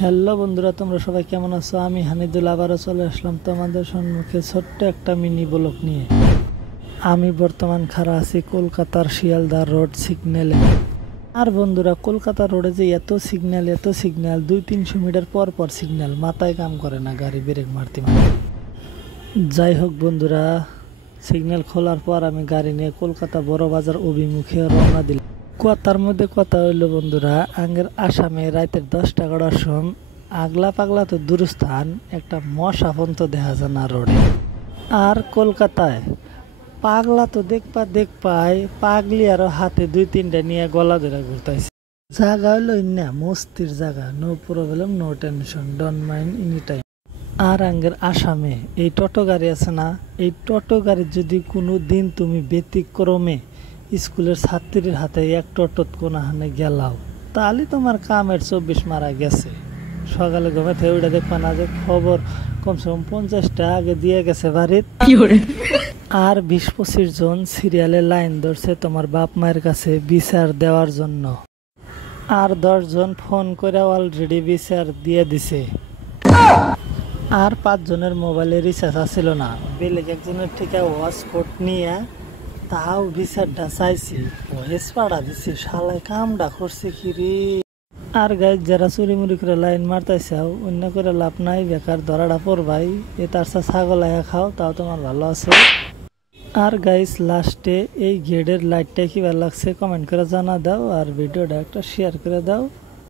Hello বন্ধুরা, তোমরা সবাই কেমন আছো? আমি হানিদুল আবারও চলে আসলাম তোমাদের সম্মুখে ছোট্ট একটা মিনি ব্লগ নিয়ে। আমি বর্তমান খাড়া আছি কলকাতার শিয়ালদা রোড সিগন্যালে। আর বন্ধুরা, কলকাতা রোডে যে এত সিগন্যাল 200-300 মিটার পর পর সিগন্যাল, মাথায় কাম করে না গাড়ি ব্রেক মারতে মারতে। যাই হোক বন্ধুরা, সিগন্যাল খোলার পর আমি গাড়ি নিয়ে কলকাতা বড় বাজার অভিমুখে রওনা দিলাম। কথার মধ্যে কথা হইল বন্ধুরা, আগের আসামে রাতের 10-11টার সময় আগলা পাগলা তো দূরস্থান একটা মশা পর্যন্ত দেখা যায় না রোডে। আর কলকাতায় পাগলা তো দেখপাই পাগলি আরো হাতে 2-3টা নিয়ে গলা ধরে ঘুরতেছে। জায়গা হইলো না মস্তির জায়গা, no problem no tension, don't mind any time. আর আগের আসামে এই টোটো গাড়ি আছে না, এই টোটো গাড়ি যদি কোনো দিন তুমি ব্যতিক্রমে স্কুলের ছাত্রীর হাতে এক টোটোত কোনাহানে গেলাও, তাহলে তোমার কামের 24 মারা গেছে। সকালে ঘুমে থেকে ওইটা দেখবা না যে খবর কমসে কম 50টা আগে দিয়ে গেছে বাড়ির। আর 20-25 জন সিরিয়ালে লাইন ধরছে তোমার বাপ মায়ের কাছে বিচার দেওয়ার জন্য। আর 10 জন ফোন করে অলরেডি বিচার দিয়ে দিছে। আর 5 জনের মোবাইলে রিচার্জ আসছিল না, বেলেগ একজনের থেকে হটস্পট নিয়ে তাও বিচারটা চাইছি, ভয়েস পাড়া দিছি। শালায় কামটা করছে কি রে। আর গাইজ, যারা চুরিমুরি করে লাইন মারতেছাও, অন্য করে লাভ নাই, বেকার ধরাটা পড়বাই। এ তার ছাগল আয়া খাও, তাও তোমার ভালো আছে। আর গাইজ, লাস্টে এই গেটের লাইটটা কি ভালো লাগছে কমেন্ট করে জানা দাও, আর ভিডিওটা একটা শেয়ার করে দাও।